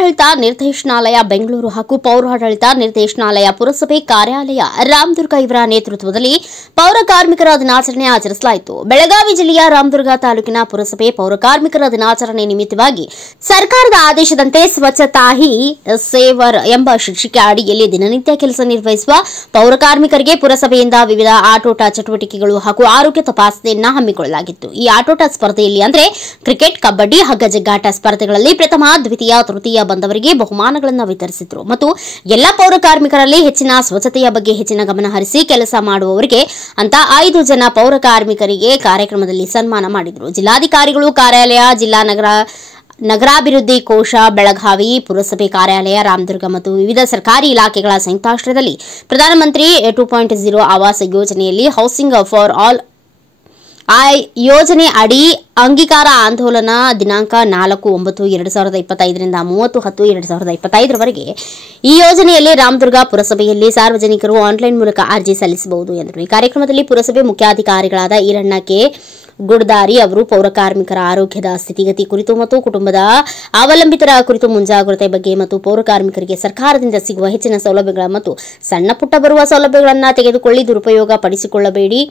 ಪೌರಾಡಳಿತ ನಿರ್ದೇಶನಾಲಯ ಬೆಂಗಳೂರು ಹಾಗೂ ಪೌರಾಡಳಿತ ನಿರ್ದೇಶನಾಲಯ ಪುರಸಭೆ ಕಾರ್ಯಾಲಯ ರಾಮದುರ್ಗ ಇವರ ನೇತೃತ್ವದಲ್ಲಿ ಪೌರ ಕಾರ್ಮಿಕರ ದಿನಾಚರಣೆ ಆಚರಿಸಲಾಯಿತು. ಬೆಳಗಾವಿ ಜಿಲ್ಲೆಯ ರಾಮದುರ್ಗ ತಾಲೂಕಿನ ಪುರಸಭೆ ಪೌರ ಕಾರ್ಮಿಕರ ದಿನಾಚರಣೆ ನಿಮಿತ್ತವಾಗಿ ಸರ್ಕಾರದ ಆದೇಶದಂತೆ ಸ್ವಚ್ಛತಾ ಹಿ ಸೇವರ್ ಎಂಬ ಶೀರ್ಷಿಕೆ ಅಡಿಯಲ್ಲಿ ದಿನನಿತ್ಯ ಕೆಲಸ ನಿರ್ವಹಿಸುವ ಪೌರ ಕಾರ್ಮಿಕರಿಗೆ ಪುರಸಭೆಯಿಂದ ವಿವಿಧ ಆಟೋಟ ಚಟುವಟಿಕೆಗಳು ಹಾಗೂ ಆರೋಗ್ಯ ತಪಾಸಣೆಯನ್ನು ಹಮ್ಮಿಕೊಳ್ಳಲಾಗಿತ್ತು. ಈ ಆಟೋಟ ಸ್ಪರ್ಧೆಯಲ್ಲಿ ಅಂದರೆ ಕ್ರಿಕೆಟ್, ಕಬಡ್ಡಿ, ಹಗ್ಗ ಜಗ್ಗಾಟ ಸ್ಪರ್ಧೆಗಳಲ್ಲಿ ಪ್ರಥಮ, ದ್ವಿತೀಯ, ತೃತೀಯ ಬಂದವರಿಗೆ ಬಹುಮಾನಗಳನ್ನು ವಿತರಿಸಿದರು ಮತ್ತು ಎಲ್ಲ ಪೌರ ಕಾರ್ಮಿಕರಲ್ಲಿ ಹೆಚ್ಚಿನ ಸ್ವಚ್ಛತೆಯ ಬಗ್ಗೆ ಹೆಚ್ಚಿನ ಗಮನ ಹರಿಸಿ ಕೆಲಸ ಮಾಡುವವರಿಗೆ ಅಂತ 5 ಜನ ಪೌರ ಕಾರ್ಮಿಕರಿಗೆ ಕಾರ್ಯಕ್ರಮದಲ್ಲಿ ಸನ್ಮಾನ ಮಾಡಿದರು. ಜಿಲ್ಲಾಧಿಕಾರಿಗಳು ಕಾರ್ಯಾಲಯ, ಜಿಲ್ಲಾ ನಗರಾಭಿವೃದ್ಧಿ ಕೋಶ ಬೆಳಗಾವಿ, ಪುರಸಭೆ ಕಾರ್ಯಾಲಯ ರಾಮದುರ್ಗ ಮತ್ತು ವಿವಿಧ ಸರ್ಕಾರಿ ಇಲಾಖೆಗಳ ಸಂಯುಕ್ತಾಶ್ರಯದಲ್ಲಿ ಪ್ರಧಾನಮಂತ್ರಿ 2.0 ಆವಾಸ್ ಯೋಜನೆಯಲ್ಲಿ ಹೌಸಿಂಗ್ ಫಾರ್ ಆಲ್ ಯೋಜನೆ ಅಡಿ ಅಂಗೀಕಾರ ಆಂದೋಲನ ದಿನಾಂಕ 4/9/2025 ರಿಂದ 30/10/2025 ರವರೆಗೆ ಈ ಯೋಜನೆಯಲ್ಲಿ ರಾಮದುರ್ಗ ಪುರಸಭೆಯಲ್ಲಿ ಸಾರ್ವಜನಿಕರು ಆನ್ಲೈನ್ ಮೂಲಕ ಅರ್ಜಿ ಸಲ್ಲಿಸಬಹುದು ಎಂದರು. ಈ ಕಾರ್ಯಕ್ರಮದಲ್ಲಿ ಪುರಸಭೆ ಮುಖ್ಯಾಧಿಕಾರಿಗಳಾದ ಈರಣ್ಣ ಕೆ. ಗುಡ್ದಾರಿ ಅವರು ಪೌರ ಕಾರ್ಮಿಕರ ಆರೋಗ್ಯದ ಸ್ಥಿತಿಗತಿ ಕುರಿತು ಮತ್ತು ಕುಟುಂಬದ ಅವಲಂಬಿತರ ಕುರಿತು ಮುಂಜಾಗ್ರತೆ ಬಗ್ಗೆ ಮತ್ತು ಪೌರ ಕಾರ್ಮಿಕರಿಗೆ ಸರ್ಕಾರದಿಂದ ಸಿಗುವ ಹೆಚ್ಚಿನ ಸೌಲಭ್ಯಗಳ ಮತ್ತು ಸಣ್ಣ ಪುಟ್ಟ ಬರುವ ಸೌಲಭ್ಯಗಳನ್ನು ತೆಗೆದುಕೊಳ್ಳಿ, ದುರುಪಯೋಗ ಪಡಿಸಿಕೊಳ್ಳಬೇಡಿ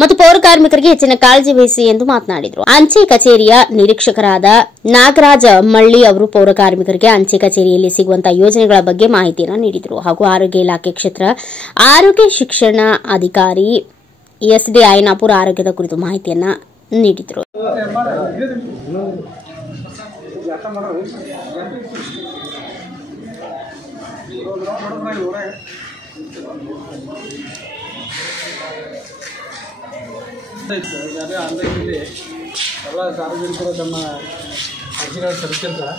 ಮತ್ತು ಪೌರ ಕಾರ್ಮಿಕರಿಗೆ ಹೆಚ್ಚಿನ ಕಾಳಜಿ ವಹಿಸಿ ಎಂದು ಮಾತನಾಡಿದರು. ಅಂಚೆ ಕಚೇರಿಯ ನಿರೀಕ್ಷಕರಾದ ನಾಗರಾಜ ಮಳ್ಳಿ ಅವರು ಪೌರ ಕಾರ್ಮಿಕರಿಗೆ ಅಂಚೆ ಕಚೇರಿಯಲ್ಲಿ ಸಿಗುವಂತಹ ಯೋಜನೆಗಳ ಬಗ್ಗೆ ಮಾಹಿತಿಯನ್ನು ನೀಡಿದರು ಹಾಗೂ ಆರೋಗ್ಯ ಇಲಾಖೆ ಕ್ಷೇತ್ರ ಆರೋಗ್ಯ ಶಿಕ್ಷಣ ಅಧಿಕಾರಿ ಎಸ್ಡಿ ಐನಾಪುರ ಆರೋಗ್ಯದ ಕುರಿತು ಮಾಹಿತಿಯನ್ನು ನೀಡಿದರು. ಆನ್ಲೈನಲ್ಲಿ ಎಲ್ಲ ಸಾರ್ವಜನಿಕರು ತಮ್ಮ ಅರ್ಜಿಗಳನ್ನು ಸಲ್ಲಿಸಿರ್ತಾರೆ.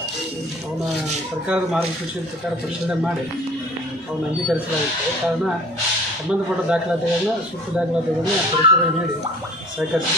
ಅವನ್ನ ಸರ್ಕಾರದ ಮಾರ್ಗಸೂಚಿ ಪ್ರಕಾರ ಪರಿಶೀಲನೆ ಮಾಡಿ ಅವನ್ನ ಅಂಗೀಕರಿಸಲಾಗುತ್ತೆ. ಕಾರಣ ಸಂಬಂಧಪಟ್ಟ ದಾಖಲಾತಿಗಳನ್ನು, ಸೂಕ್ತ ದಾಖಲಾತಿಗಳನ್ನು ಪರಿಶೀಲನೆ ನೀಡಿ ಸಹಕರಿಸಿ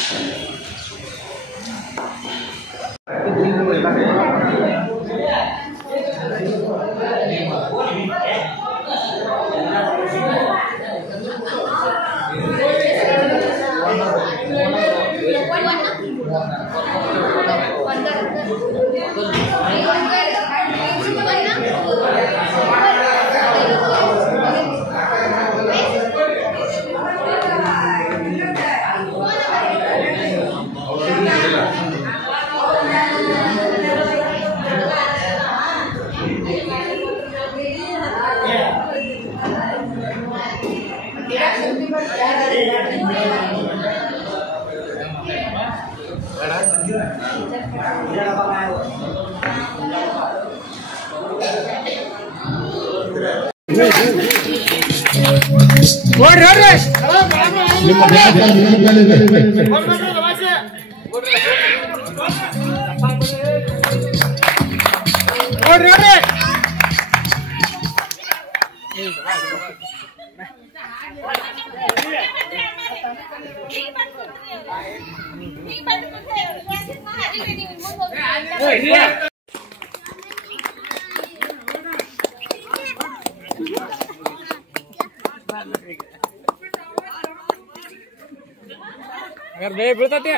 अगर बे बೀಳ್ತತೆ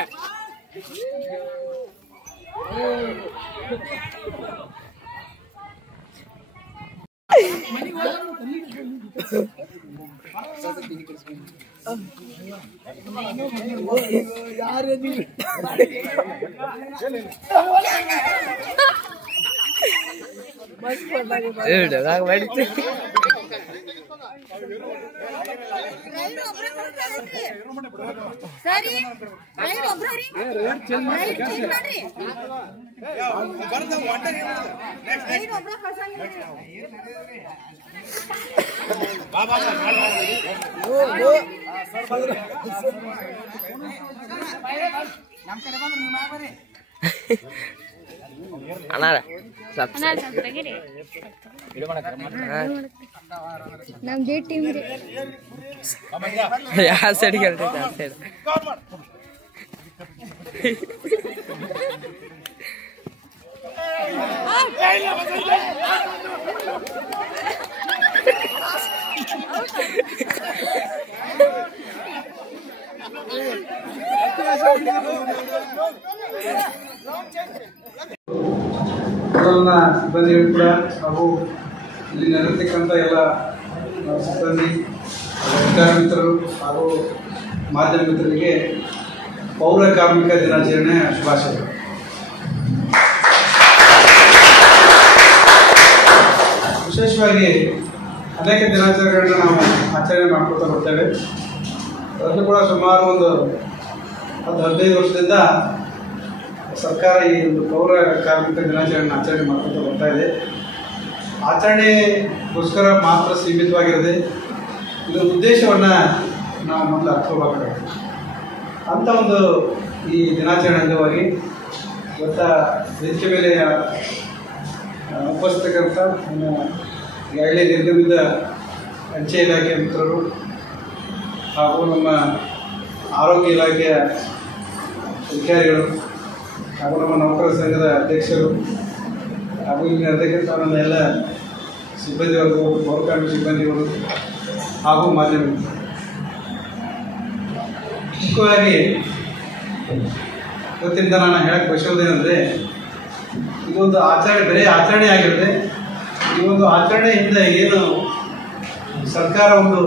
ಯಾರೇ ನೀ ಮಸ್ತ್ ಬಂದಾಗ ಏ ಡಾಗ ಮಾಡಿತಿ ಸರಿ ಐದು ಒಬ್ರರಿ ರೇಟ್ ಚೇಂಜ್ ಮಾಡಿ ಬರ್ದ ವಾಟರ್ ನೆಕ್ಸ್ಟ್ ಐದು ಒಬ್ರ ಕಸಂಗಿ ಬಾ ಬಾ ಓ ನಮ್ಮ ಕಡೆ ಬಂದ್ರೆ ನೀವು ಮಾಡ್ಬರಿ ಅನಾರ ನಮ್ ಜೆ ಟೀಮ್ ರೀ ಯಾವ ಸೈಡ್ ಗೆಲ್ತೈತೆ ಆ ಸೈಡ್ Long change. ಮೊದಲನ ಸಿಬ್ಬಂದಿಗಳು ಕೂಡ ಹಾಗೂ ಇಲ್ಲಿ ನೆಲೆತಕ್ಕಂಥ ಎಲ್ಲ ಸಿಬ್ಬಂದಿ ಅಧಿಕಾರ ಮಿತ್ರರು ಹಾಗೂ ಮಾಧ್ಯಮ ಮಿತ್ರರಿಗೆ ಪೌರ ಕಾರ್ಮಿಕ ದಿನಾಚರಣೆ ಶುಭಾಶಯಗಳು. ವಿಶೇಷವಾಗಿ ಅನೇಕ ದಿನಾಚರಣೆಗಳನ್ನ ನಾವು ಆಚರಣೆ ಮಾಡ್ಕೊತಾ ಬರ್ತೇವೆ. ಅದರಲ್ಲೂ ಕೂಡ ಸುಮಾರು ಒಂದು 10-15 ವರ್ಷದಿಂದ ಸರ್ಕಾರ ಈ ಒಂದು ಪೌರ ಕಾರ್ಮಿಕ ದಿನಾಚರಣೆ ಆಚರಣೆ ಮಾಡ್ಕೊತಾ ಬರ್ತಾ ಇದೆ. ಆಚರಣೆಗೋಸ್ಕರ ಮಾತ್ರ ಸೀಮಿತವಾಗಿರದೆ ಇದರ ಉದ್ದೇಶವನ್ನು ನಾವು ಮೊದಲು ಅರ್ಥವಾಗಬೇಕು ಅಂತ ಒಂದು ಈ ದಿನಾಚರಣೆ ಅಂಗವಾಗಿ ಇವತ್ತ ವೇದಿಕೆ ಮೇಲೆ ಉಪಸ್ಥಿತಕ್ಕಂಥ ನಮ್ಮ ಈಗಾಗಲೇ ನಿರ್ಗಮಿತ ಅಂಚೆ ಇಲಾಖೆ ಮಿತ್ರರು ಹಾಗೂ ನಮ್ಮ ಆರೋಗ್ಯ ಇಲಾಖೆಯ ಅಧಿಕಾರಿಗಳು ಹಾಗೂ ನಮ್ಮ ನೌಕರರ ಸಂಘದ ಅಧ್ಯಕ್ಷರು ಹಾಗೂ ಇಲ್ಲಿ ಇರತಕ್ಕಂಥ ನಮ್ಮ ಎಲ್ಲ ಸಿಬ್ಬಂದಿ ವರ್ಗಗಳು, ಪೌರಕಾರ್ಮಿಕ ಸಿಬ್ಬಂದಿಗಳು ಹಾಗೂ ಮಾಧ್ಯಮ ಮುಖ್ಯವಾಗಿ ಇವತ್ತಿಂದ ನಾನು ಹೇಳಕ್ಕೆ ಬಯಸೋದೇನೆಂದರೆ ಇದೊಂದು ಆಚರಣೆ, ಬರೀ ಆಚರಣೆ ಆಗಿರುತ್ತೆ. ಈ ಒಂದು ಆಚರಣೆಯಿಂದ ಏನು ಸರ್ಕಾರ ಒಂದು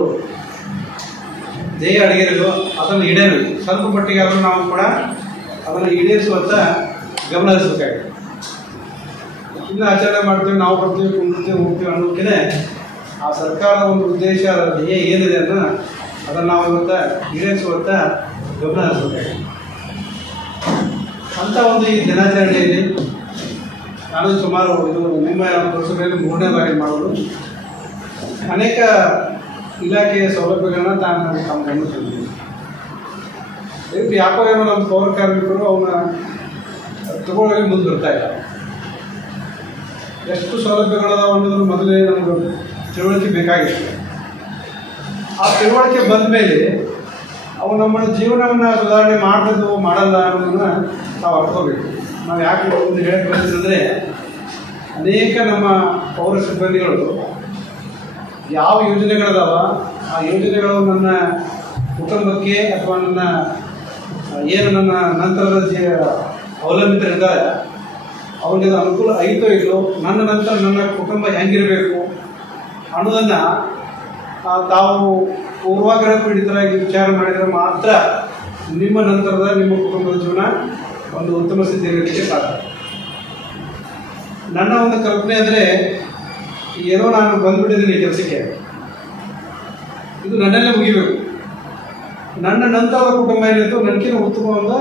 ಧ್ಯೇಯ ಅಡಗಿರೋದು ಅದನ್ನು ಈಡೇರಬೇಕು. ಸ್ವಲ್ಪ ಮಟ್ಟಿಗೆ ಆದರೂ ನಾವು ಕೂಡ ಅದನ್ನು ಈಡೇರಿಸುವಂಥ ಗಮನ ಹರಿಸಬೇಕಾಗಿದೆ. ಇನ್ನು ಆಚರಣೆ ಮಾಡ್ತೀವಿ, ನಾವು ಬರ್ತೀವಿ, ಕುಂದಿರ್ತೀವಿ, ಹೋಗ್ತೀವಿ ಅನ್ನೋದಕ್ಕೆ ಆ ಸರ್ಕಾರದ ಒಂದು ಉದ್ದೇಶ ಧ್ಯೇಯ ಏನಿದೆ ಅನ್ನೋ ಅದನ್ನು ನಾವು ಇವತ್ತು ಈಡೇರಿಸುವಂಥ ಗಮನ ಹರಿಸಬೇಕಾಗಿದೆ. ಅಂಥ ಒಂದು ಈ ದಿನಾಚರಣೆಯಲ್ಲಿ ನಾನು ಸುಮಾರು ಇದು ನಿಮ್ಮ ವರ್ಷಗಳಲ್ಲಿ 3ನೇ ಬಾರಿ ಮಾಡೋದು. ಅನೇಕ ಇಲಾಖೆಯ ಸೌಲಭ್ಯಗಳನ್ನ ತಮ್ಮ ಗಮನ ತಂದಿದ್ದೀನಿ. ಇದಕ್ಕೆ ಯಾಕೋ ಏನೋ ನಮ್ಮ ಪೌರ ಕಾರ್ಮಿಕರು ಅವನ್ನ ತಗೊಳ್ಳೋಕೆ ಮುಂದೆ ಬರ್ತಾ ಇಲ್ಲ. ಎಷ್ಟು ಸೌಲಭ್ಯಗಳದಾವ ಅನ್ನೋದ್ರ ಮೊದಲೇ ನಮ್ಗೆ ತಿಳುವಳಿಕೆ ಬೇಕಾಗಿತ್ತು. ಆ ತಿಳುವಳಿಕೆ ಬಂದ ಮೇಲೆ ಅವು ನಮ್ಮ ಜೀವನವನ್ನು ಸುಧಾರಣೆ ಮಾಡೋದು ಮಾಡಲ್ಲ ಅನ್ನೋದನ್ನ ನಾವು ಅರ್ಕೋಬೇಕು. ನಾವು ಯಾಕೆ ಒಂದು ಹೇಳಕ್ಕೆ ಬಯಸಿದ್ರೆ ಅನೇಕ ನಮ್ಮ ಪೌರ ಸಿಬ್ಬಂದಿಗಳು ಯಾವ ಯೋಜನೆಗಳದಾವ ಆ ಯೋಜನೆಗಳು ನನ್ನ ಕುಟುಂಬಕ್ಕೆ ಅಥವಾ ನನ್ನ ಏನು ನನ್ನ ನಂತರದ ಅವಲಂಬಿತರಿದ್ದಾರೆ ಅವ್ರಿಗೆ ಅನುಕೂಲ ಐತೋ ಇಲ್ಲೋ, ನನ್ನ ನಂತರ ನನ್ನ ಕುಟುಂಬ ಹೆಂಗಿರಬೇಕು ಅನ್ನೋದನ್ನು ತಾವು ಪೂರ್ವಾಗ್ರಹ ಪೀಡಿತರಾಗಿ ವಿಚಾರ ಮಾಡಿದರೆ ಮಾತ್ರ ನಿಮ್ಮ ನಂತರದ ನಿಮ್ಮ ಕುಟುಂಬದ ಜೀವನ ಒಂದು ಉತ್ತಮ ಸ್ಥಿತಿಯಲ್ಲಿ ಸಾಧ್ಯ. ನನ್ನ ಒಂದು ಕಲ್ಪನೆ ಅಂದರೆ ಏನೋ ನಾನು ಬಂದ್ಬಿಟ್ಟಿದ್ದೀನಿ ಕೆಲಸಕ್ಕೆ, ಇದು ನನ್ನಲ್ಲೇ ಮುಗಿಬೇಕು. ನನ್ನ ನಂತರದ ಕುಟುಂಬ ಏನಿತ್ತು ನನಗಿಂತ ಉತ್ತಮವಾದ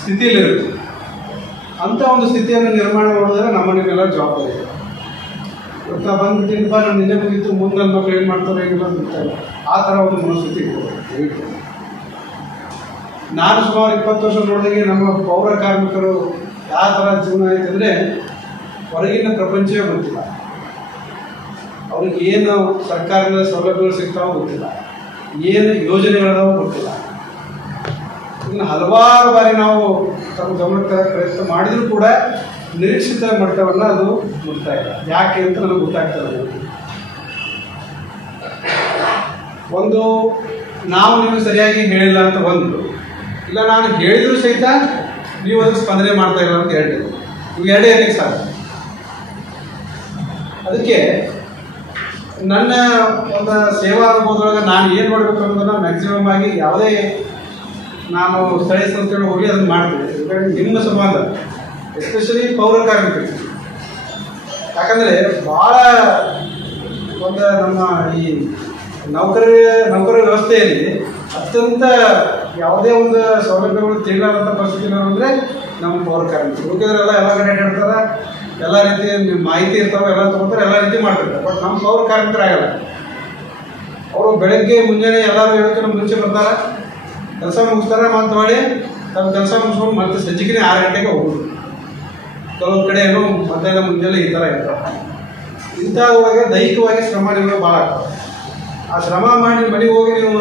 ಸ್ಥಿತಿಯಲ್ಲಿರುತ್ತೆ. ಅಂಥ ಒಂದು ಸ್ಥಿತಿಯನ್ನು ನಿರ್ಮಾಣ ಮಾಡೋದ್ರೆ ನಮ್ಮನೆಲ್ಲ ಜವಾಬ್ದಾರಿ. ಇವತ್ತು ಬಂದ್ಬಿಟ್ಟಿದ್ದಪ್ಪ ನಾನು ನಿನ್ನೆ ಮುಗಿತು, ಮುಂದೆ ನನ್ನ ಮಕ್ಕಳು ಏನು ಮಾಡ್ತಾರೆ ಏನಿಲ್ಲ ಗೊತ್ತಾಯಿಲ್ಲ. ಆ ಥರ ಒಂದು ಮನಸ್ಥಿತಿ ದಯವಿಟ್ಟು. ನಾನು ಸುಮಾರು 20 ವರ್ಷ ನೋಡಿದಾಗೆ ನಮ್ಮ ಪೌರ ಕಾರ್ಮಿಕರು ಯಾವ ಥರ ಜೀವನ ಆಯ್ತು ಅಂದರೆ ಹೊರಗಿನ ಪ್ರಪಂಚವೇ ಗೊತ್ತಿಲ್ಲ. ಅವ್ರಿಗೆ ಏನು ಸರ್ಕಾರದ ಸೌಲಭ್ಯಗಳು ಸಿಗ್ತಾವೋ ಗೊತ್ತಿಲ್ಲ, ಏನು ಯೋಜನೆಗಳದಾವೋ ಗೊತ್ತಿಲ್ಲ. ಇನ್ನು ಹಲವಾರು ಬಾರಿ ನಾವು ತಮ್ಮ ಗಮನಕ್ಕೆ ಪ್ರಯತ್ನ ಮಾಡಿದರೂ ಕೂಡ ನಿರೀಕ್ಷಿತ ಮಟ್ಟವನ್ನು ಅದು ಮುಟ್ತಾ ಇಲ್ಲ. ಯಾಕೆ ಅಂತ ನನಗೆ ಗೊತ್ತಾಗ್ತದೆ. ಒಂದು ನಾವು ನಿಮಗೆ ಸರಿಯಾಗಿ ಹೇಳಿಲ್ಲ ಅಂತ ಒಂದು, ಇಲ್ಲ ನಾನು ಹೇಳಿದ್ರು ಸಹಿತ ನೀವು ಅದಕ್ಕೆ ಸ್ಪಂದನೆ ಮಾಡ್ತಾ ಇಲ್ಲ ಅಂತ ಹೇಳಿದ್ರು. ಇವು ಎರಡೇ ಇರಲಿಕ್ಕೆ ಸಾಧ್ಯ. ಅದಕ್ಕೆ ನನ್ನ ಒಂದು ಸೇವಾ ಅನುಭವದೊಳಗೆ ನಾನು ಏನು ಮಾಡಬೇಕು ಅನ್ನೋದನ್ನು ಮ್ಯಾಕ್ಸಿಮಮ್ ಆಗಿ ಯಾವುದೇ ನಾನು ಸ್ಥಳೀಯ ಸಂಸ್ಥೆಗಳು ಹೋಗಿ ಅದನ್ನು ಮಾಡ್ತೀನಿ. ನಿಮ್ಮ ಸಂಬಂಧ ಎಸ್ಪೆಷಲಿ ಪೌರ ಕಾರ್ಮಿಕರು, ಯಾಕಂದರೆ ಭಾಳ ಒಂದು ನಮ್ಮ ಈ ನೌಕರ ವ್ಯವಸ್ಥೆಯಲ್ಲಿ ಅತ್ಯಂತ ಯಾವುದೇ ಒಂದು ಸೌಲಭ್ಯಗಳು ತಿಳಿಲಾರಂಥ ಪರಿಸ್ಥಿತಿ ಅಂದರೆ ನಮ್ಮ ಪೌರ ಕಾರ್ಮಿಕರು. ಉಳಿದವರೆಲ್ಲ ಎಲ್ಲ ಕಡೆ ಹೇಳ್ತಾರೆ, ಎಲ್ಲ ರೀತಿ ಮಾಹಿತಿ ಇರ್ತಾವೆ, ಎಲ್ಲ ತೊಗೊತಾರೆ, ಎಲ್ಲ ರೀತಿ ಮಾಡ್ತಿರ್ತಾರೆ. ಬಟ್ ನಮ್ಮ ಪೌರ ಕಾರ್ಮಿಕರಾಗಲ್ಲ. ಅವರು ಬೆಳಗ್ಗೆ ಮುಂಜಾನೆ ಎಲ್ಲರೂ ಹೇಳೋಕೆ ಮುಂಚೆ ಬರ್ತಾರೆ, ಕೆಲಸ ಮುಗಿಸ್ತಾರೆ, ಮತ್ತು ಮಾಡಿ ತಮ್ಮ ಕೆಲಸ ಮುಗಿಸ್ಕೊಂಡು ಮತ್ತೆ ಸಂಜೆಗೆ 6 ಗಂಟೆಗೆ ಹೋಗೋದು. ಕೆಲವೊಂದು ಕಡೆ ಏನೋ ಮಧ್ಯಾಹ್ನ ಮುಂಜಾನೆ ಈ ಥರ ಇರ್ತಾರೆ. ಇಂಥವಾಗ ದೈಹಿಕವಾಗಿ ಶ್ರಮ ನಿಮಗೆ ಭಾಳ ಆಗ್ತದೆ. ಆ ಶ್ರಮ ಮಾಡಿ ಮನೆಗೆ ಹೋಗಿ ನೀವು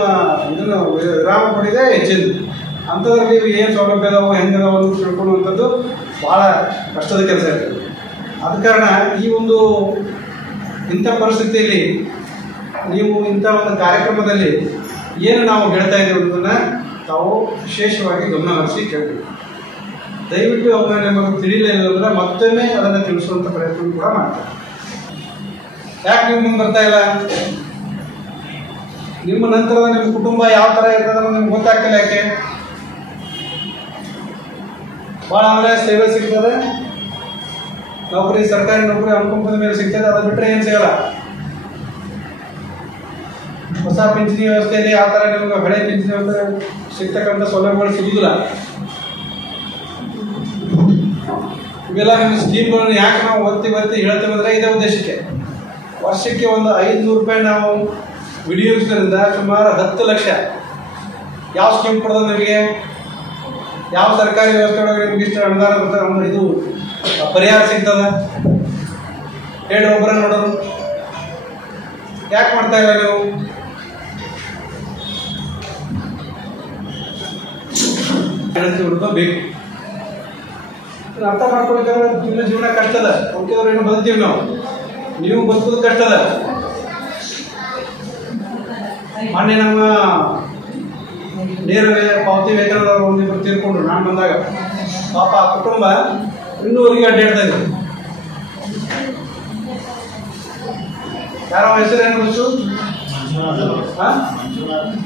ಇದನ್ನು ವಿರಾಮ ಪಡೆದೇ ಹೆಚ್ಚಿಂದು. ಅಂಥದ್ರಲ್ಲಿ ನೀವು ಏನು ಸೌಲಭ್ಯ ಅದಾವೋ ಹೆಂಗದಾವೋ ಅಂತ ತಿಳ್ಕೊಳ್ಳುವಂಥದ್ದು ಭಾಳ ಕಷ್ಟದ ಕೆಲಸ ಇರ್ತದೆ. ಆದ ಕಾರಣ ಈ ಒಂದು ಇಂಥ ಪರಿಸ್ಥಿತಿಯಲ್ಲಿ ನೀವು ಇಂಥ ಒಂದು ಕಾರ್ಯಕ್ರಮದಲ್ಲಿ ಏನು ನಾವು ಹೇಳ್ತಾ ಇದ್ದೀವಿ ಅನ್ನೋದನ್ನು ತಾವು ವಿಶೇಷವಾಗಿ ಗಮನ ಹರಿಸಿ ಕೇಳಬೇಕು. ದಯವಿಟ್ಟು ಅವನ್ನ ನಿಮಗೆ ತಿಳಿಲಿಲ್ಲ ಅಂದ್ರೆ ಮತ್ತೊಮ್ಮೆ ಅದನ್ನು ತಿಳಿಸುವಂತ ಪ್ರಯತ್ನ ಕೂಡ ಮಾಡ್ತಾರೆ. ಯಾಕೆ ನೀವು ಮುಂದೆ ಬರ್ತಾ ಇಲ್ಲ? ನಿಮ್ಮ ನಂತರದ ನಿಮ್ಮ ಕುಟುಂಬ ಯಾವ ತರ ಇರ್ತದೆ ನಿಮ್ಗೆ ಗೊತ್ತಾಗ್ತಿಲ್ಲ. ಯಾಕೆ? ಭಾಳ ಅಂದ್ರೆ ಸೇವೆ ಸಿಗ್ತದೆ, ನೌಕರಿ, ಸರ್ಕಾರಿ ನೌಕರಿ ಅನುಕಂಪದ ಮೇಲೆ ಸಿಗ್ತದೆ, ಅದು ಬಿಟ್ಟರೆ ಏನು ಸಿಗಲ್ಲ. ಹೊಸ ಪಿಂಚಣಿ ವ್ಯವಸ್ಥೆಯಲ್ಲಿ ಯಾವ ಥರ ನಿಮ್ಗೆ ಹಳೆ ಪಿಂಚಣಿ ವ್ಯವಸ್ಥೆ ಸಿಗ್ತಕ್ಕಂಥ ಸೌಲಭ್ಯಗಳು ಸಿಗುದಿಲ್ಲ. ಇವೆಲ್ಲ ನಿಮ್ಮ ಸ್ಕೀಮ್ಗಳನ್ನು ಯಾಕೆ ನಾವು ಒತ್ತಿ ಹೇಳ್ತೇವೆ ಅಂದರೆ ಇದೇ ಉದ್ದೇಶಕ್ಕೆ. ವರ್ಷಕ್ಕೆ ಒಂದು 500 ರೂಪಾಯಿ ನಾವು ವಿನಿಯೋಗಿಸೋದ್ರಿಂದ ಸುಮಾರು 10 ಲಕ್ಷ. ಯಾವ ಸ್ಕೀಮ್ ಕೊಡೋದು ನಿಮಗೆ? ಯಾವ ಸರ್ಕಾರಿ ವ್ಯವಸ್ಥೆ ಒಳಗೆ ನಿಮ್ಗೆ ಇಷ್ಟ ಅನುದಾನ ಬರ್ತಾರೆ ಅಂದ್ರೆ ಇದು ಪರಿಹಾರ ಸಿಗ್ತದ? ಹೇಳಿ ಒಬ್ಬರ ನೋಡೋದು. ಯಾಕೆ ಮಾಡ್ತಾ ಇಲ್ಲ ನೀವು? ಬೇಕು ಅರ್ಥ ಮಾಡ್ಕೊಳ್ಬೇಕಾದ್ರೆ ನಿಮ್ಮ ಜೀವನ ಕಷ್ಟದ, ಉಳಿದವ್ರು ಏನು ಬದುಕ್ತೀವಿ ನಾವು, ನೀವು ಬದುಕೋದು ಕಷ್ಟದ. ಮೊನ್ನೆ ನಮ್ಮ ನೇರ ಪಾವತಿ ವೇತನದವರು ಒಂದಿಬ್ಬರು ತೀರ್ಕೊಂಡ್ರು ನಾನು ಬಂದಾಗ. ಪಾಪ ಆ ಕುಟುಂಬ ಇನ್ನೂವರೆಗೆ ಅಡ್ಡಾಡ್ತಾ ಇದ್ರು. ಯಾರೋ ಹೆಸರು ಏನು ಗೊತ್ತು?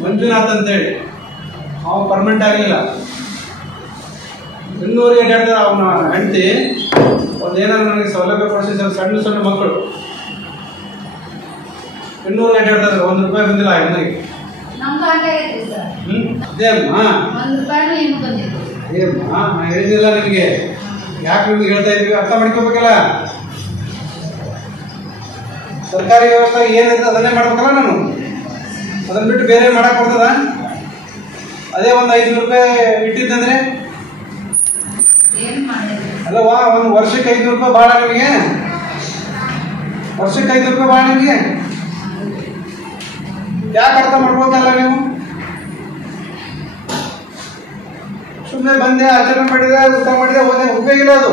ಮಂಜುನಾಥ್ ಅಂತೇಳಿ. ಅವನು ಪರ್ಮನೆಂಟ್ ಆಗಲಿಲ್ಲ, ಇನ್ನೂವರೆಗೆ ಅಡ್ಡಾಡ್ತಾರೆ. ಅವನ ಹೆಂಡತಿ ಒಂದೇನಾದ್ರು ನನಗೆ ಸೌಲಭ್ಯ ಕೊಡಿಸಿ, ಸಣ್ಣ ಮಕ್ಕಳು ಇನ್ನೂವರೆಗೆ ಅಡ್ಡಾಡ್ತಾರೆ. 1 ರೂಪಾಯಿ ಬಂದಿಲ್ಲ ಆ ಹೆಣ್ಣಿಗೆ. ಅದೇ ಅಮ್ಮ, ನಾನು ಹೇಳಿದಿಲ್ಲ ನಿಮಗೆ. ಯಾಕೆ ನಿಮ್ಗೆ ಹೇಳ್ತಾ ಇದ್ದೀವಿ? ಅರ್ಥ ಮಾಡ್ಕೋಬೇಕಲ್ಲ. ಸರ್ಕಾರಿ ವ್ಯವಸ್ಥೆ ಏನಿದೆ ಅದನ್ನೇ ಮಾಡ್ಬೇಕಲ್ಲ ನಾನು. ಅದನ್ನ ಬಿಟ್ಟು ಬೇರೆ ಮಾಡಕ್ ಬರ್ತದ? ಅದೇ ಒಂದು 500 ರೂಪಾಯಿ ಇಟ್ಟಿದ್ದಂದ್ರೆ ಅಲ್ಲವಾ? ಒಂದು ವರ್ಷಕ್ಕೆ 500 ರೂಪಾಯಿ ಭಾಳ ನಿಮಗೆ? ವರ್ಷಕ್ಕೆ 500 ರೂಪಾಯಿ ಭಾಳ ನಿಮಗೆ? ಯಾಕೆ ಅರ್ಥ ಮಾಡ್ಬೋದಲ್ಲ ನೀವು? ಸುಮ್ಮನೆ ಬಂದೆ, ಆಚರಣೆ ಮಾಡಿದೆ, ಊಟ ಮಾಡಿದೆ, ಹೋದೆ, ಉಪಯೋಗ ಇಲ್ಲ ಅದು.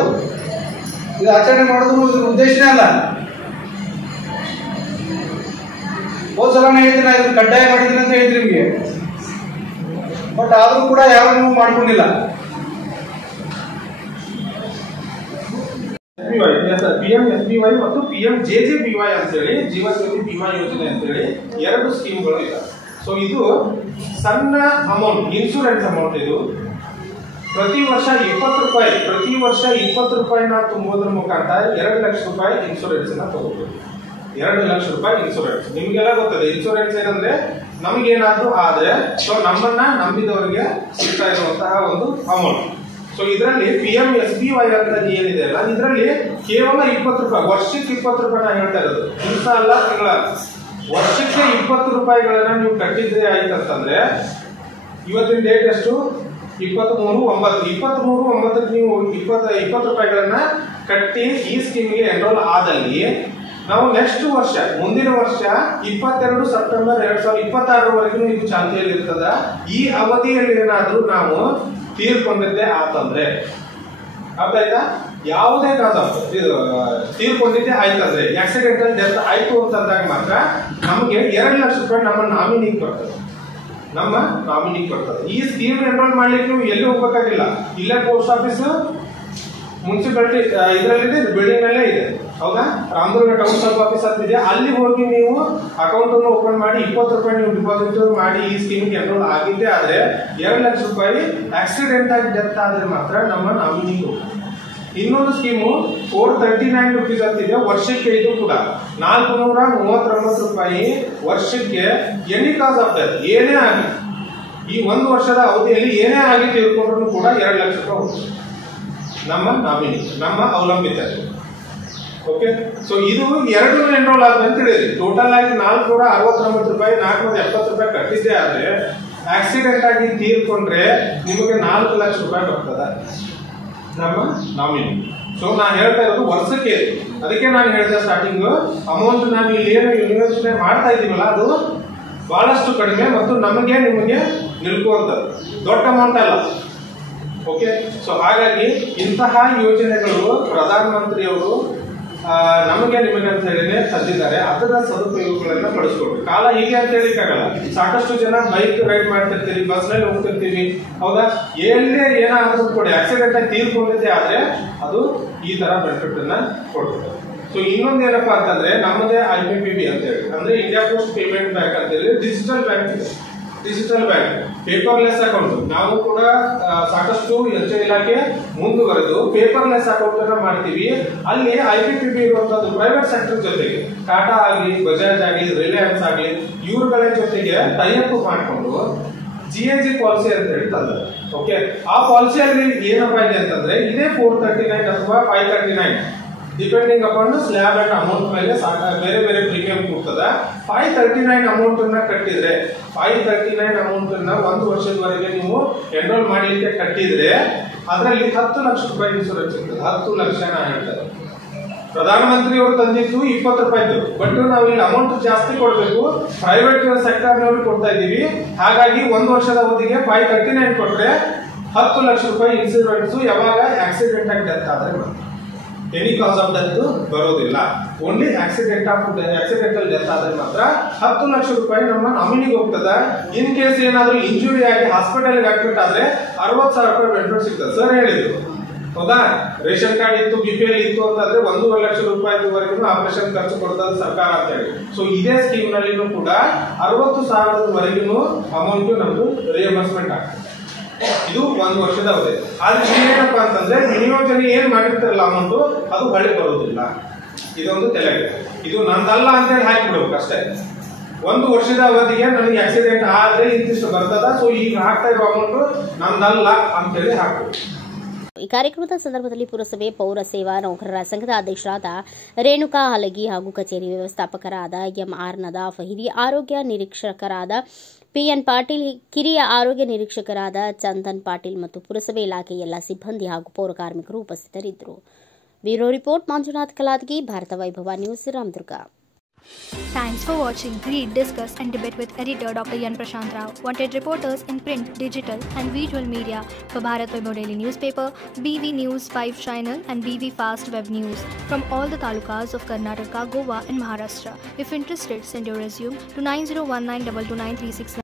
ಇದು ಆಚರಣೆ ಮಾಡೋದು ಉದ್ದೇಶನೇ ಅಲ್ಲ. ಹೋದ್ ಸಲ ಹೇಳಿದ್ದೀನಿ, ನಾ ಇದನ್ನು ಕಡ್ಡಾಯ ಮಾಡಿದ್ದೀನಿ ಅಂತ ಹೇಳಿದ್ರಿ ನಿಮಗೆ. ಬಟ್ ಆದರೂ ಕೂಡ ಯಾರು ನೀವು ಮಾಡ್ಕೊಂಡಿಲ್ಲ. PMSBY ಮತ್ತು PMJJBY ಅಂತೇಳಿ ಜೀವ ಜ್ಯೋತಿ ಬಿಮಾ ಯೋಜನೆ ಅಂತೇಳಿ 2 ಸ್ಕೀಮ್ಗಳು ಇದೆ. ಸೊ ಇದು ಸಣ್ಣ ಅಮೌಂಟ್, ಇನ್ಶೂರೆನ್ಸ್ ಅಮೌಂಟ್. ಇದು ಪ್ರತಿ ವರ್ಷ 20 ರೂಪಾಯಿನ ತುಂಬೋದ್ರ ಮುಖಾಂತರ 2 ಲಕ್ಷ ರೂಪಾಯಿ ಇನ್ಶೂರೆನ್ಸ್ ಅನ್ನ ತಗೋಬಹುದು. 2 ಲಕ್ಷ ರೂಪಾಯಿ ಇನ್ಶೂರೆನ್ಸ್. ನಿಮ್ಗೆಲ್ಲ ಗೊತ್ತದೆ ಇನ್ಶೂರೆನ್ಸ್ ಏನಂದ್ರೆ ನಮ್ಗೇನಾದ್ರೂ ಆದ್ರೆ ಸೊ ನಮ್ಮನ್ನ ನಂಬಿದವರಿಗೆ ಸಿಗ್ತಾ ಇರುವಂತಹ ಒಂದು ಅಮೌಂಟ್. ಸೊ ಇದರಲ್ಲಿ PMSBY ಅಂತ ಏನಿದೆ ಅಲ್ಲ, ಇದರಲ್ಲಿ ಕೇವಲ 20 ರೂಪಾಯಿ, ವರ್ಷಕ್ಕೆ 20 ರೂಪಾಯಿ ನಾನು ಹೇಳ್ತಾ ಇರೋದು, ದಿವಸ ಅಲ್ಲ ತಿಂಗಳ. ವರ್ಷಕ್ಕೆ 20 ರೂಪಾಯಿಗಳನ್ನ ನೀವು ಕಟ್ಟಿದ್ರೆ ಆಯ್ತಂತಂದ್ರೆ ಇವತ್ತಿನ ಡೇಟ್ ಎಷ್ಟು? 23/9 ನೀವು 20 ರೂಪಾಯಿಗಳನ್ನ ಕಟ್ಟಿ ಈ ಸ್ಕೀಮ್ಗೆ ಎನ್ರೋಲ್ ಆದಲ್ಲಿ ನಾವು ನೆಕ್ಸ್ಟ್ ವರ್ಷ, ಮುಂದಿನ ವರ್ಷ 22 ಸೆಪ್ಟೆಂಬರ್ 2026 ಇದು ಚಾಲ್ತಿಯಲ್ಲಿ ಇರ್ತದ. ಈ ಅವಧಿಯಲ್ಲಿ ಏನಾದ್ರೂ ನಾವು ತೀರ್ಕೊಂಡಿದ್ದೆ ಆತಂದ್ರೆ, ಅರ್ಥ ಆಯ್ತಾ? ಯಾವುದೇ ಕಾರಣ ತೀರ್ಕೊಂಡಿದ್ದೆ ಆಯ್ತಂದ್ರೆ, ಆಕ್ಸಿಡೆಂಟಲ್ ಡೆತ್ ಆಯ್ತು ಅಂತಂದಾಗ ಮಾತ್ರ ನಮಗೆ 2 ಲಕ್ಷ ರೂಪಾಯಿ ನಮ್ಮ ನಾಮಿನಿಗೆ ಬರ್ತದೆ. ಈ ಸ್ಕೀಮ್ ಎನ್ರೋಲ್ ಮಾಡ್ಲಿಕ್ಕೆ ನೀವು ಎಲ್ಲಿ ಹೋಗ್ಬೇಕಾಗಿಲ್ಲ. ಇಲ್ಲೇ ಪೋಸ್ಟ್ ಆಫೀಸ್, ಮುನ್ಸಿಪಾಲಿಟಿ ಇದರಲ್ಲಿ ಬಿಲ್ಡಿಂಗ್ ನಲ್ಲೇ ಇದೆ. ಹೌದಾ? ರಾಮದುರ್ಗ ಟೌನ್ ಸಬ್ ಆಫೀಸ್ ಅಂತಿದೆ. ಅಲ್ಲಿ ಹೋಗಿ ನೀವು ಅಕೌಂಟ್ ಅನ್ನು ಓಪನ್ ಮಾಡಿ 20 ರೂಪಾಯಿ ನೀವು ಡಿಪಾಸಿಟ್ ಮಾಡಿ ಈ ಸ್ಕೀಮ್ಗೆ ಎನ್ರೋಲ್ ಆಗಿದ್ದೆ ಆದ್ರೆ 2 ಲಕ್ಷ ರೂಪಾಯಿ ಆಕ್ಸಿಡೆಂಟ್ ಆಗಿ ಡೆತ್ ಆದ್ರೆ ಮಾತ್ರ ನಮ್ಮ ನಾಮಿನಿಗೆ ಹೋಗುತ್ತೆ. ಇನ್ನೊಂದು ಸ್ಕೀಮು 439 ರುಪೀಸ್ ಅಂತಿದೆ ವರ್ಷಕ್ಕೆ. ಇದು ಕೂಡ 439 ರೂಪಾಯಿ ವರ್ಷಕ್ಕೆ. ಎನಿ ಕಾಸ್ ಆಫ್ ಡೆತ್, ಏನೇ ಆಗಿ ಈ 1 ವರ್ಷದ ಅವಧಿಯಲ್ಲಿ ಏನೇ ಆಗಿ ತಿಳ್ಕೊಂಡ್ರು ಕೂಡ 2 ಲಕ್ಷ ರೂಪಾಯಿ ಹೋಗುತ್ತೆ ನಮ್ಮ ನಾಮಿನಿ, ನಮ್ಮ ಅವಲಂಬಿತ. ಓಕೆ, ಸೊ ಇದು 2 ಎನ್ರೋಲ್ ಆದ ಅಂತ ಹೇಳಿದ್ರಿ. ಟೋಟಲ್ ಆಗಿ 469 ರೂಪಾಯಿ, 470 ರೂಪಾಯಿ ಕಟ್ಟಿದ್ದೆ ಆದ್ರೆ ಆಕ್ಸಿಡೆಂಟ್ ಆಗಿ ತೀರ್ಕೊಂಡ್ರೆ ನಿಮಗೆ 4 ಲಕ್ಷ ರೂಪಾಯಿ ಬರ್ತದ ನಮ್ಮ ನಾಮಿನಿ. ಸೊ ನಾನು ಹೇಳ್ತಾ ಇರೋದು ವರ್ಷಕ್ಕೆ. ಅದಕ್ಕೆ ನಾನು ಹೇಳಿದೆ ಸ್ಟಾರ್ಟಿಂಗ್, ಅಮೌಂಟ್ ನಾವು ಇಲ್ಲಿ ಏನು ಯೋಚನೆ ಮಾಡ್ತಾ ಇದೀವಲ್ಲ ಅದು ಬಹಳಷ್ಟು ಕಡಿಮೆ ಮತ್ತು ನಮಗೆ ನಿಮಗೆ ನಿಲ್ಕುವಂಥದ್ದು, ದೊಡ್ಡ ಅಮೌಂಟ್ ಅಲ್ಲ. ಓಕೆ, ಸೊ ಹಾಗಾಗಿ ಇಂತಹ ಯೋಜನೆಗಳು ಪ್ರಧಾನಮಂತ್ರಿಯವರು ನಮಗೆ ನಿಮಗೆ ಅಂತ ಹೇಳಿ ತಂದಿದ್ದಾರೆ. ಅದರ ಸದುಪಯೋಗಗಳನ್ನ ಪಡಿಸ್ಕೊಡ್ಬೇಕು. ಕಾಲ ಹೀಗೆ ಅಂತ ಹೇಳಿಕ್ಕಾಗಲ್ಲ. ಸಾಕಷ್ಟು ಜನ ಬೈಕ್ ರೈಡ್ ಮಾಡ್ತಿರ್ತೀವಿ, ಬಸ್ ನಲ್ಲಿ ಹೋಗ್ತಿರ್ತೀವಿ, ಹೌದಾ? ಎಲ್ಲೇ ಏನಾದ್ರೂ ಕೊಡಿ ಆಕ್ಸಿಡೆಂಟ್ ಆಗಿ ತೀರ್ಕೊಂಡಿದ್ದೆ ಆದ್ರೆ ಅದು ಈ ತರ ಬೆನಿಫಿಟ್ ಅನ್ನ ಕೊಡ್ತದೆ. ಸೊ ಇನ್ನೊಂದು ಏನಪ್ಪಾ ಅಂತಂದ್ರೆ ನಮ್ಮದೇ IPPB ಅಂತ ಹೇಳಿ, ಅಂದ್ರೆ ಇಂಡಿಯಾ ಪೋಸ್ಟ್ ಪೇಮೆಂಟ್ ಬ್ಯಾಂಕ್ ಅಂತ ಹೇಳಿ ಡಿಜಿಟಲ್ ಬ್ಯಾಂಕ್ ಇದೆ. Digital bank, paperless account. ನಾವು ಕೂಡ ಸಾಕಷ್ಟು ಅಂಚೆ ಇಲಾಖೆ ಮುಂದುವರೆದು ಪೇಪರ್ಲೆಸ್ ಅಕೌಂಟ್ ಅನ್ನ ಮಾಡ್ತೀವಿ. ಅಲ್ಲಿ IPPB ಇರುವಂತದ್ದು ಪ್ರೈವೇಟ್ ಸೆಕ್ಟರ್ ಜೊತೆಗೆ ಟಾಟಾ ಆಗಲಿ, ಬಜಾಜ್ ಆಗಲಿ, ರಿಲಯನ್ಸ್ ಆಗಲಿ ಇವರುಗಳ ಜೊತೆಗೆ ಟೈಅಪ್ ಮಾಡಿಕೊಂಡು GNG ಪಾಲಿಸಿ ಅಂತ ಹೇಳಿ ತಂದರೆ. ಓಕೆ, ಆ ಪಾಲಿಸಿಯಲ್ಲಿ ಏನಪ್ಪಾ ಇದೆ ಅಂತಂದ್ರೆ ಇದೇ 439 ಅಥವಾ 539 depending upon slab and amount ಮೇಲೆ ಬೇರೆ ಬೇರೆ ಪ್ರೀಮಿಯಂ ಕೊಡ್ತದ. 539 ಅಮೌಂಟ್ ಅನ್ನ ಕಟ್ಟಿದ್ರೆ 539 ಅಮೌಂಟ್ ಅನ್ನ 1 ವರ್ಷದವರೆಗೆ ನೀವು ಎನ್ರೋಲ್ ಮಾಡಲಿಕ್ಕೆ ಕಟ್ಟಿದ್ರೆ ಅದರಲ್ಲಿ 10 ಲಕ್ಷ ರೂಪಾಯಿ ಇನ್ಶೂರೆನ್ಸ್ ಇರ್ತದೆ. 10 ಲಕ್ಷ ಹೇಳ್ತಾರೆ. ಪ್ರಧಾನಮಂತ್ರಿ ಅವರು ತಂದಿದ್ದು 20 ರೂಪಾಯಿದು, ಬಟ್ ನಾವು ಇಲ್ಲಿ ಅಮೌಂಟ್ ಜಾಸ್ತಿ ಕೊಡಬೇಕು. ಪ್ರೈವೇಟ್ ಸೆಕ್ಟರ್ನವರು ಕೊಡ್ತಾ ಇದ್ದೀವಿ. ಹಾಗಾಗಿ 1 ವರ್ಷದ ಅವಧಿಗೆ 539 ಕೊಟ್ರೆ 10 ಲಕ್ಷ ರೂಪಾಯಿ ಇನ್ಶೂರೆನ್ಸ್ ಯಾವಾಗ ಆಕ್ಸಿಡೆಂಟ್ ಆಗಿ ಡೆತ್ ಆದ್ರೆ ಎನಿ ಕಾಸ್ ಆಫ್ ಡೆತ್ ಬರೋದಿಲ್ಲ. ಓನ್ಲಿ ಆಕ್ಸಿಡೆಂಟಲ್ ಡೆತ್ ಆದ್ರೆ ಮಾತ್ರ 10 ಲಕ್ಷ ರೂಪಾಯಿ ನಮ್ಮ ನಾಮಿನಿಗೆ ಹೋಗ್ತದ. ಇನ್ ಕೇಸ್ ಏನಾದ್ರೂ ಇಂಜುರಿ ಆಗಿ ಹಾಸ್ಪಿಟಲ್ ಅಡ್ಮಿಟ್ ಆದ್ರೆ 60,000 ರೂಪಾಯಿ ಬೆನಿಫಿಟ್ ಸಿಗ್ತದೆ. ಸರ್ ಹೇಳಿದ್ರು ಹೌದಾ? ರೇಷನ್ ಕಾರ್ಡ್ ಇತ್ತು, BPL ಇತ್ತು ಅಂತಂದ್ರೆ 1.5 ಲಕ್ಷ ರೂಪಾಯಿವರೆಗೂ ಆಪರೇಷನ್ ಖರ್ಚು ಕೊಡ್ತದೆ ಸರ್ಕಾರ ಅಂತ ಹೇಳಿ. ಸೊ ಇದೇ ಸ್ಕೀಮ್ ನಲ್ಲಿ ಕೂಡ 60,000ವರೆಗೂ ಅಮೌಂಟ್ ನಮ್ದು ರಿಯಂಬರ್ಸ್ಮೆಂಟ್ ಆಗ್ತದೆ. ಇದು 1 ವರ್ಷದ ಅವಧಿ. ಆದ್ರೆ ಏನಪ್ಪಾ ಅಂತಂದ್ರೆ ನಿಯೋಜನೆ ಏನ್ ಮಾಡಿರ್ತಾರಲ್ಲ ಅಮೌಂಟ್ ಅದು ಹೊಳೆ ಬರೋದಿಲ್ಲ. ಇದೊಂದು ತೆಲಗೆ. ಇದು ನಂದಲ್ಲ ಅಂತ ಹೇಳಿ ಹಾಕಿಬಿಡ್ಬೇಕು ಅಷ್ಟೇ. 1 ವರ್ಷದ ಅವಧಿಗೆ ನನಗೆ ಆಕ್ಸಿಡೆಂಟ್ ಆದ್ರೆ ಇಂತಿಷ್ಟು ಬರ್ತದ. ಸೊ ಈಗ ಹಾಕ್ತಾ ಇರೋ ಅಮೌಂಟ್ ನಂದಲ್ಲ ಅಂತ ಹೇಳಿ ಹಾಕ್ಬೇಕು. ಈ ಕಾರ್ಯಕ್ರಮದ ಸಂದರ್ಭದಲ್ಲಿ ಪುರಸಭೆ ಪೌರ ಸೇವಾ ನೌಕರರ ಸಂಘದ ಅಧ್ಯಕ್ಷರಾದ ರೇಣುಕಾ ಹಲಗಿ ಹಾಗೂ ಕಚೇರಿ ವ್ಯವಸ್ಥಾಪಕರಾದ MR ನದಾಫ್, ಹಿರಿಯ ಆರೋಗ್ಯ ನಿರೀಕ್ಷಕರಾದ PN ಪಾಟೀಲ್, ಕಿರಿಯ ಆರೋಗ್ಯ ನಿರೀಕ್ಷಕರಾದ ಚಂದನ್ ಪಾಟೀಲ್ ಮತ್ತು ಪುರಸಭೆ ಇಲಾಖೆಯ ಎಲ್ಲ ಸಿಬ್ಬಂದಿ ಹಾಗೂ ಪೌರ ಕಾರ್ಮಿಕರು ಉಪಸ್ಥಿತರಿದ್ದರು. ಬ್ಯೂರೋ ರಿಪೋರ್ಟ್ ಮಂಜುನಾಥ್ ಕಲಾದಗಿ, ಭಾರತ ವೈಭವ news, Ramdurg. Thanks for watching. Read, discuss and debate with editor Dr. Yan Prashant Rao. Wanted reporters in print, digital and visual media for Bharat Vaibhav Daily Newspaper, BV News 5 Channel and BV Fast Web News from all the talukas of Karnataka, Goa and Maharashtra. If interested, send your resume to 9019229369.